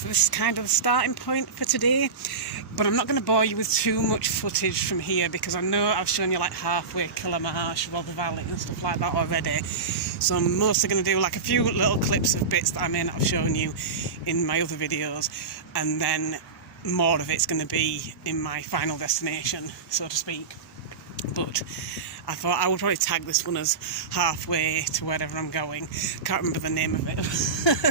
So this is kind of the starting point for today, but I'm not going to bore you with too much footage from here because I know I've shown you like halfway Kiveton, Rother Valley and stuff like that already. So I'm mostly going to do like a few little clips of bits that I may not have shown you in my other videos, and then more of it's going to be in my final destination, so to speak. But I thought I would probably tag this one as halfway to wherever I'm going. Can't remember the name of it.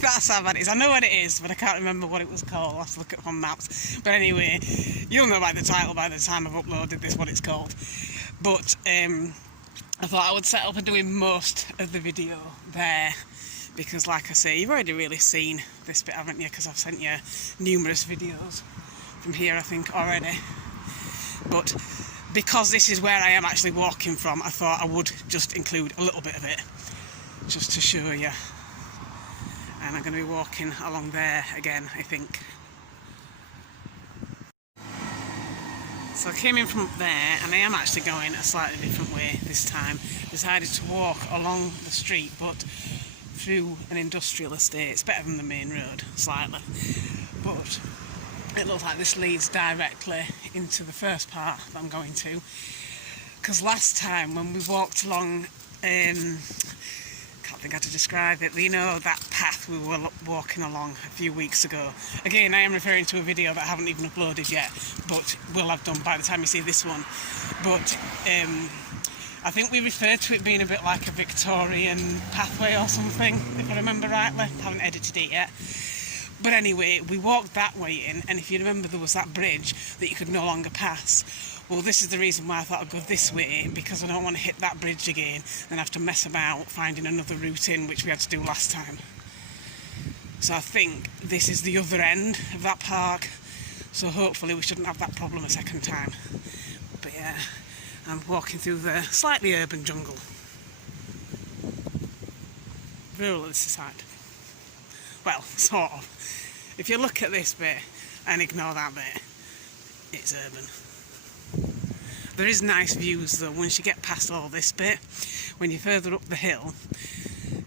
That's how bad it is. I know what it is, but I can't remember what it was called. I'll have to look it up on maps. But anyway, you'll know by the title by the time I've uploaded this what it's called. But I thought I would set up and doing most of the video there, because like I say, you've already really seen this bit, haven't you? Because I've sent you numerous videos from here, I think, already. But because this is where I am actually walking from, I thought I would just include a little bit of it, just to show you. And I'm going to be walking along there again, I think. So I came in from up there, and I am actually going a slightly different way this time. Decided to walk along the street, but through an industrial estate. It's better than the main road, slightly. But it looks like this leads directly into the first part that I'm going to. Because last time when we walked along, can't think how to describe it, but you know that path we were walking along a few weeks ago. Again, I am referring to a video that I haven't even uploaded yet, but will have done by the time you see this one. But I think we referred to it being a bit like a Victorian pathway or something, if I remember rightly. I haven't edited it yet. But anyway, we walked that way in, and if you remember, there was that bridge that you could no longer pass. Well, this is the reason why I thought I'd go this way, because I don't want to hit that bridge again and have to mess about finding another route in, which we had to do last time. So I think this is the other end of that park, so hopefully we shouldn't have that problem a second time. But yeah, I'm walking through the slightly urban jungle. Rural this side. Well, sort of. If you look at this bit and ignore that bit, it's urban. There is nice views though once you get past all this bit. When you're further up the hill,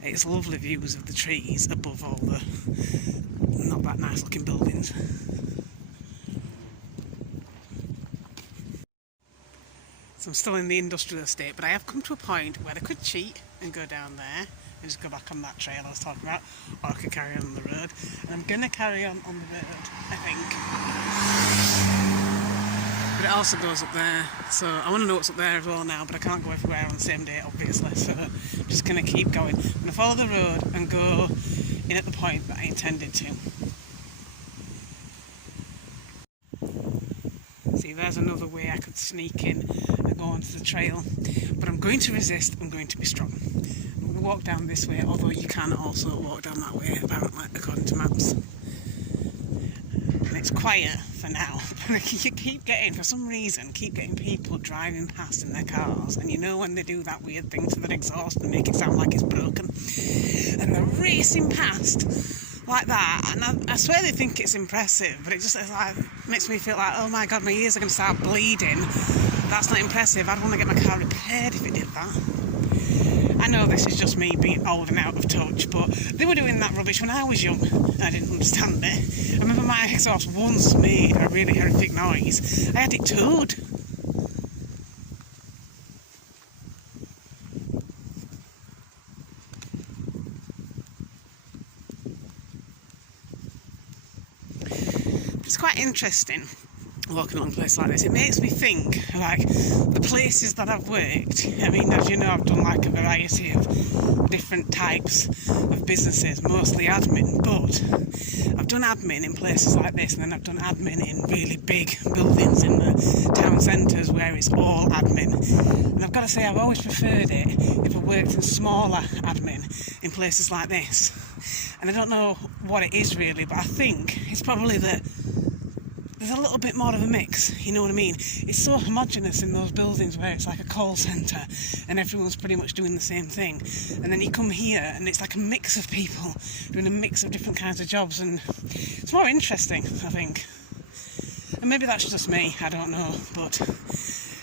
it's lovely views of the trees above all the not that nice looking buildings. So I'm still in the industrial estate, but I have come to a point where I could cheat and go down there and just go back on that trail I was talking about, or I could carry on the road. And I'm going to carry on the road, I think. But it also goes up there, so I want to know what's up there as well now, but I can't go everywhere on the same day, obviously, so I'm just going to keep going. I'm going to follow the road and go in at the point that I intended to. See, there's another way I could sneak in and go onto the trail, but I'm going to resist. I'm going to be strong. I'm going to walk down this way, although you can also walk down that way, apparently, according to maps. And it's quiet for now, but you keep getting, for some reason, people driving past in their cars, and you know when they do that weird thing to their exhaust and make it sound like it's broken, and they're racing past like that, and I swear they think it's impressive, but it just like makes me feel like, oh my god, my ears are going to start bleeding. That's not impressive. I'd want to get my car repaired if it did that. I know this is just me being old and out of touch, but they were doing that rubbish when I was young and I didn't understand it. I remember my exhaust once made a really horrific noise. I had it towed. It's quite interesting walking along a place like this. It makes me think like the places that I've worked. I mean, as you know, I've done like a variety of different types of businesses, mostly admin, but I've done admin in places like this, and then I've done admin in really big buildings in the town centres where it's all admin. And I've got to say, I've always preferred it if I worked in smaller admin in places like this. And I don't know what it is really, but I think it's probably that there's a little bit more of a mix, you know what I mean? It's so homogenous in those buildings where it's like a call centre and everyone's pretty much doing the same thing. And then you come here and it's like a mix of people doing a mix of different kinds of jobs, and it's more interesting, I think. And maybe that's just me, I don't know, but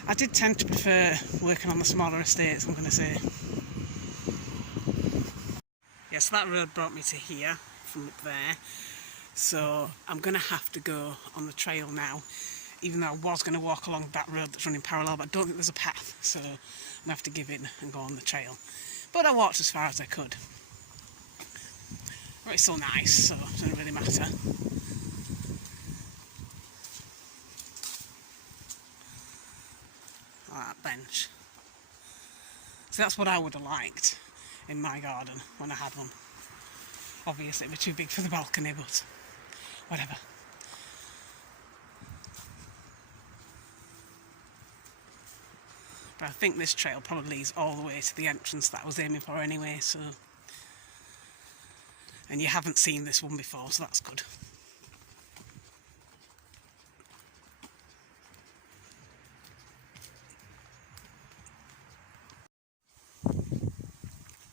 I did tend to prefer working on the smaller estates, I'm going to say. Yeah, so that road brought me to here, from up there. So I'm going to have to go on the trail now, even though I was going to walk along that road that's running parallel, but I don't think there's a path, so I'm going to have to give in and go on the trail. But I walked as far as I could. Well, it's so nice, so it doesn't really matter. I like that bench. So that's what I would have liked in my garden when I had one. Obviously it was too big for the balcony, but whatever. But I think this trail probably leads all the way to the entrance that I was aiming for anyway, so... And you haven't seen this one before, so that's good.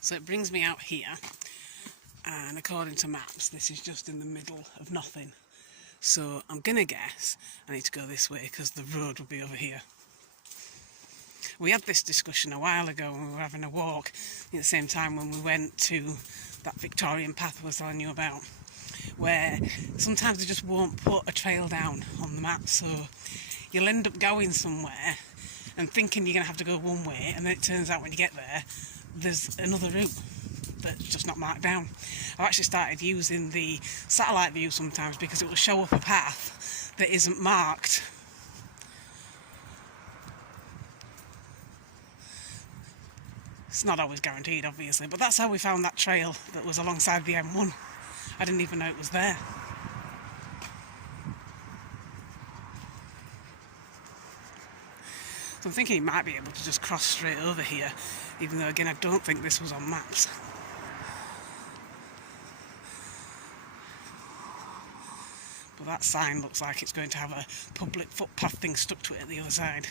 So it brings me out here, and according to maps, this is just in the middle of nothing. So I'm gonna guess I need to go this way because the road will be over here. We had this discussion a while ago when we were having a walk at the same time when we went to that Victorian path I was telling you about, where sometimes they just won't put a trail down on the map, so you'll end up going somewhere and thinking you're going to have to go one way, and then it turns out when you get there there's another route that's just not marked down. I've actually started using the satellite view sometimes because it will show up a path that isn't marked. It's not always guaranteed, obviously, but that's how we found that trail that was alongside the M1. I didn't even know it was there. So I'm thinking he might be able to just cross straight over here, even though, again, I don't think this was on maps. But that sign looks like it's going to have a public footpath thing stuck to it at the other side.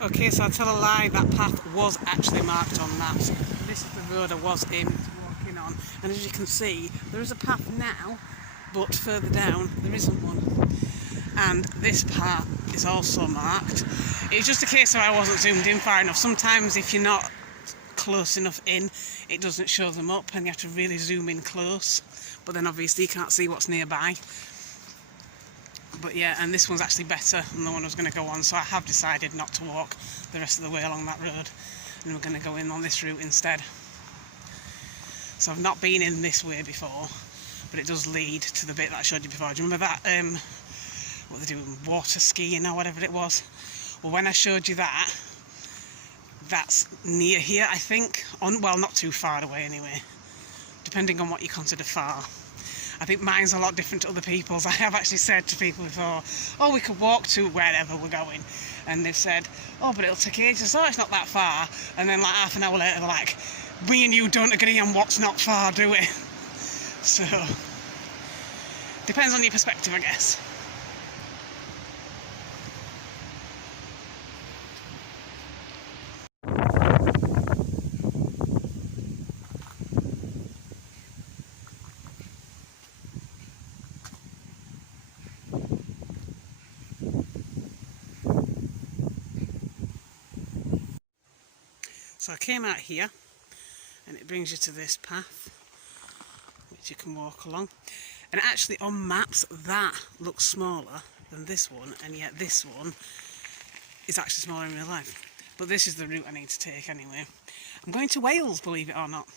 Okay, so I'll tell a lie, that path was actually marked on maps. This is the road I was aiming to walk in on, and as you can see, there is a path now, but further down there isn't one. And this part is also marked. It's just a case of I wasn't zoomed in far enough. Sometimes if you're not close enough in, it doesn't show them up and you have to really zoom in close, but then obviously you can't see what's nearby. But yeah, and this one's actually better than the one I was going to go on, so I have decided not to walk the rest of the way along that road, and we're going to go in on this route instead. So I've not been in this way before, but it does lead to the bit that I showed you before. Do you remember that, what they're doing, water skiing or whatever it was? Well, when I showed you that, that's near here, I think. Well, not too far away anyway, depending on what you consider far. I think mine's a lot different to other people's. I have actually said to people before, oh, we could walk to wherever we're going. And they've said, oh, but it'll take ages. Oh, it's not that far. And then like half an hour later, they're like, me and you don't agree on what's not far, do we? So, depends on your perspective, I guess. So I came out here, and it brings you to this path, which you can walk along. And actually on maps, that looks smaller than this one, and yet this one is actually smaller in real life. But this is the route I need to take anyway. I'm going to Wales, believe it or not.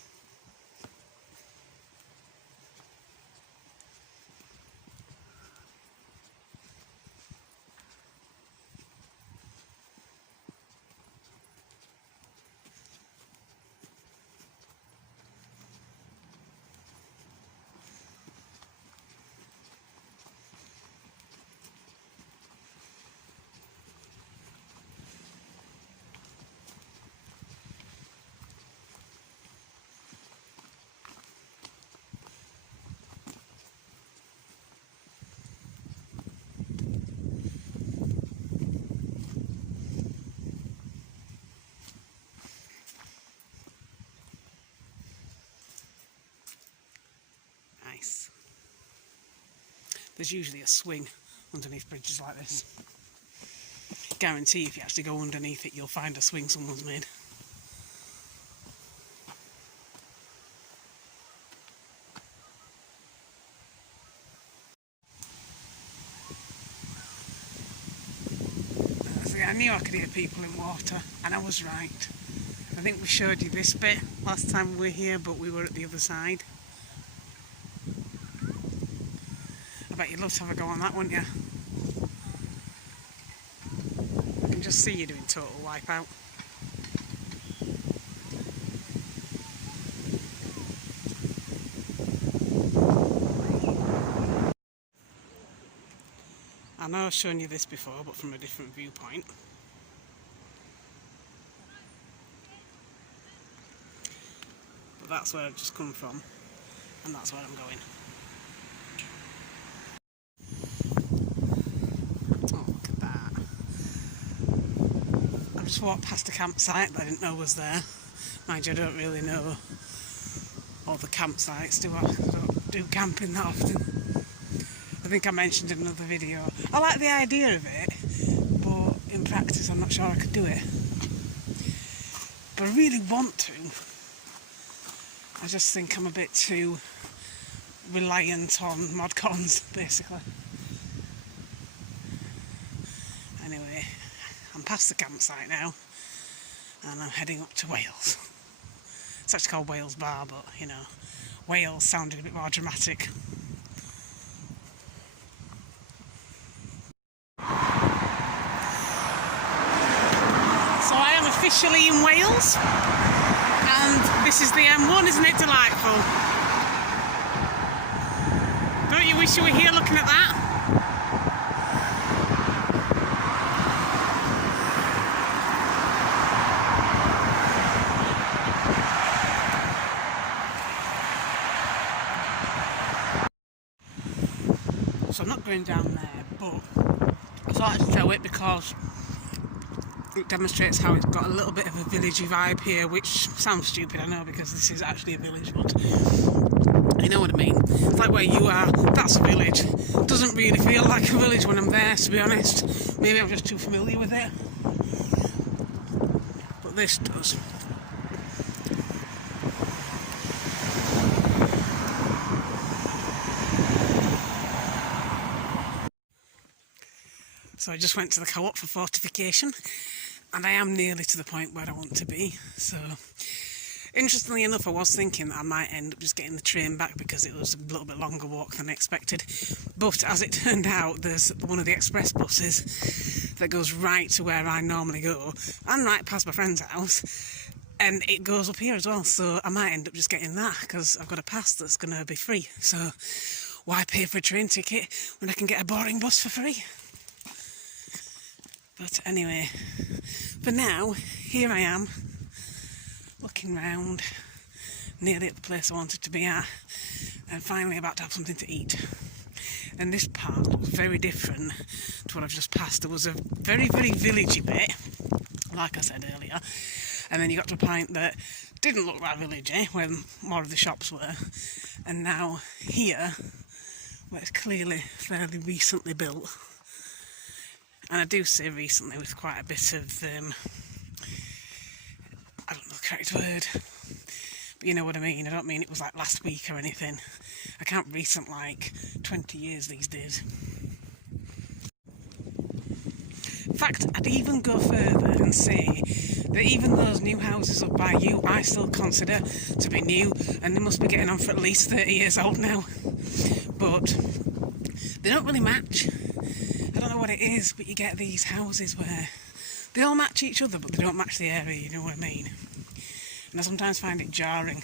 Nice. There's usually a swing underneath bridges like this. Guarantee if you actually go underneath it, you'll find a swing someone's made. I knew I could hear people in water, and I was right. I think we showed you this bit last time we were here, but we were at the other side. I bet you'd love to have a go on that, wouldn't you? I can just see you doing total wipeout. I know I've shown you this before, but from a different viewpoint. But that's where I've just come from, and that's where I'm going. Oh, look at that. I've just walked past a campsite that I didn't know was there. Mind you, I don't really know all the campsites, do I? I don't do camping that often. I think I mentioned in another video. I like the idea of it, but in practice I'm not sure I could do it. But I really want to. I just think I'm a bit too reliant on mod cons, basically. Anyway, I'm past the campsite now, and I'm heading up to Wales. It's actually called Wales Bar, but, you know, Wales sounded a bit more dramatic. So I am officially in Wales, and this is the M1, isn't it delightful? Don't you wish you were here looking at that? So I'm not going down there, but I thought I'd show it because it demonstrates how it's got a little bit of a villagey vibe here, which sounds stupid, I know, because this is actually a village, but you know what I mean. It's like where you are, that's a village. It doesn't really feel like a village when I'm there, to be honest. Maybe I'm just too familiar with it. But this does. So I just went to the co-op for fortification, and I am nearly to the point where I want to be. So, interestingly enough, I was thinking that I might end up just getting the train back because it was a little bit longer walk than expected. But as it turned out, there's one of the express buses that goes right to where I normally go, and right past my friend's house, and it goes up here as well. So I might end up just getting that because I've got a pass that's going to be free. So why pay for a train ticket when I can get a boring bus for free? But anyway, for now, here I am, looking round, nearly at the place I wanted to be at, and finally about to have something to eat. And this part was very different to what I've just passed. There was a very, very villagey bit, like I said earlier, and then you got to a point that didn't look that villagey, where more of the shops were, and now here, where it's clearly fairly recently built. And I do say recently with quite a bit of, I don't know the correct word, but you know what I mean. I don't mean it was like last week or anything. I can't recent like 20 years these days. In fact, I'd even go further and say that even those new houses up by you, I still consider to be new, and they must be getting on for at least 30 years old now. But they don't really match. I don't know what it is, but you get these houses where they all match each other, but they don't match the area, you know what I mean? And I sometimes find it jarring.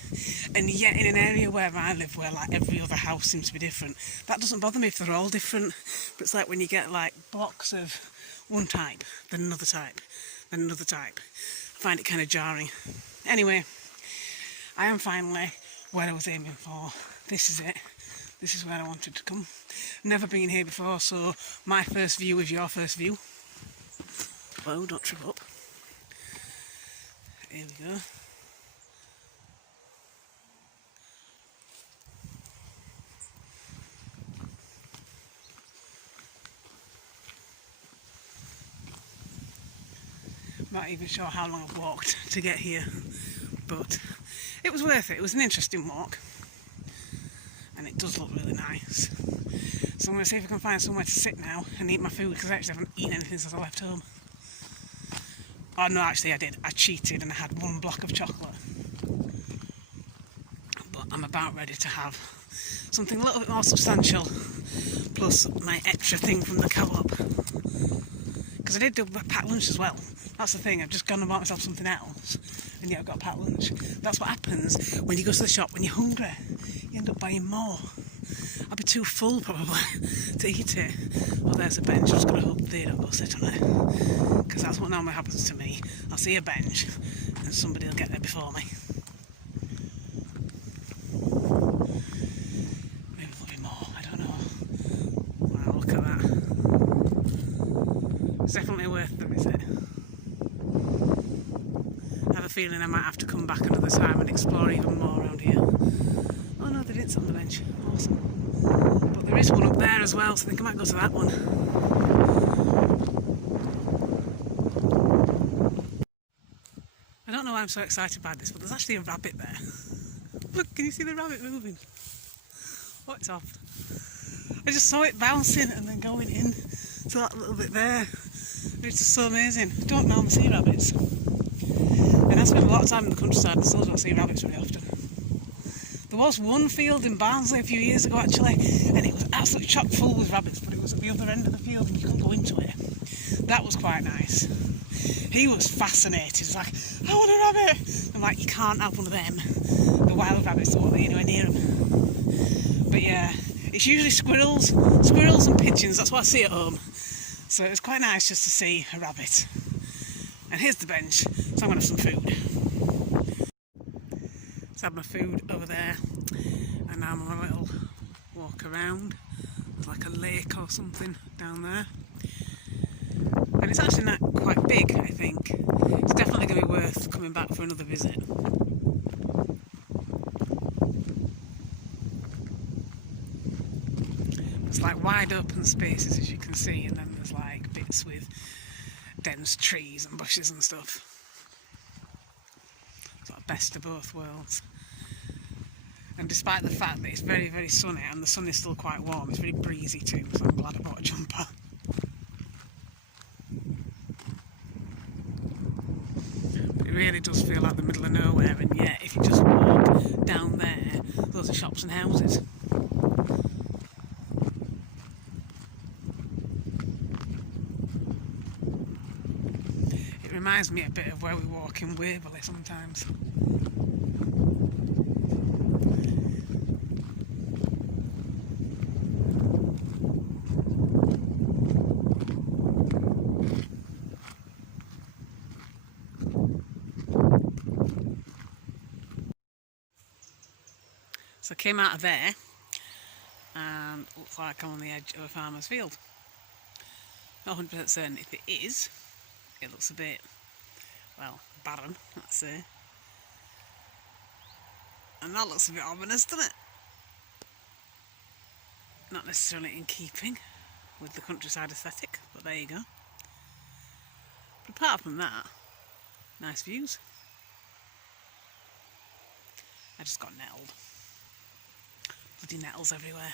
And yet in an area where I live, where like every other house seems to be different, that doesn't bother me if they're all different. But it's like when you get like blocks of one type, then another type, then another type. I find it kind of jarring. Anyway, I am finally where I was aiming for. This is it. This is where I wanted to come. Never been here before, so my first view is your first view. Whoa, don't trip up. Here we go. Not even sure how long I've walked to get here, but it was worth it. It was an interesting walk, and it does look really nice. So I'm going to see if I can find somewhere to sit now and eat my food, because I actually haven't eaten anything since I left home. Oh no, actually I did. I cheated and I had one block of chocolate. But I'm about ready to have something a little bit more substantial, plus my extra thing from the co-op. Because I did do a packed lunch as well. That's the thing, I've just gone and bought myself something else, and yet I've got a packed lunch. That's what happens when you go to the shop when you're hungry. You end up buying more. I'll be too full probably to eat it. Well, there's a bench, I'm just going to hope they don't go sit on it. Because that's what normally happens to me. I'll see a bench and somebody will get there before me. Maybe there'll be more, I don't know. Wow, look at that. It's definitely worth the visit. I have a feeling I might have to come back another time and explore even more around here. Oh no, they didn't sit on the bench. Awesome. But there is one up there as well, so I think I might go to that one. I don't know why I'm so excited by this, but there's actually a rabbit there. Look, can you see the rabbit moving? Oh, it's off. I just saw it bouncing and then going in to that little bit there. It's just so amazing. I don't normally see rabbits. And I spent a lot of time in the countryside and still don't see rabbits very often. There was one field in Barnsley a few years ago actually, and it was absolutely chock full with rabbits, but it was at the other end of the field and you couldn't go into it. That was quite nice. He was fascinated. He's like, I want a rabbit! I'm like, you can't have one of them. The wild rabbits don't want me anywhere near them. But yeah, it's usually squirrels and pigeons, that's what I see at home. So it was quite nice just to see a rabbit. And here's the bench, so I'm going to have some food. So I have my food over there, and now I'm on a little walk around. There's like a lake or something down there. And it's actually not quite big, I think. It's definitely going to be worth coming back for another visit. It's like wide open spaces, as you can see, and then there's like bits with dense trees and bushes and stuff. Sort of best of both worlds. And despite the fact that it's very, very sunny and the sun is still quite warm, it's very breezy too, so I'm glad I bought a jumper. But it really does feel like the middle of nowhere, and yet if you just walk down there, those are shops and houses. It reminds me a bit of where we walk in Waverley sometimes. So I came out of there and looks like I'm on the edge of a farmer's field. Not 100% certain if it is. It looks a bit, well, barren, let's say. And that looks a bit ominous, doesn't it? Not necessarily in keeping with the countryside aesthetic, but there you go. But apart from that, nice views. I just got nettled. Bloody nettles everywhere.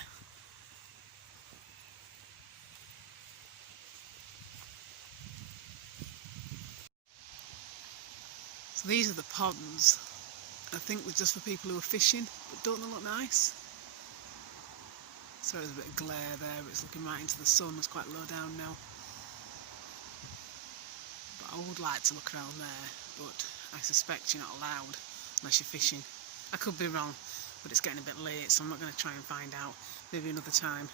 So these are the ponds. I think they're just for people who are fishing, but don't they look nice? So there's a bit of glare there, but it's looking right into the sun. It's quite low down now. But I would like to look around there, but I suspect you're not allowed unless you're fishing. I could be wrong, but it's getting a bit late, so I'm not going to try and find out. Maybe another time.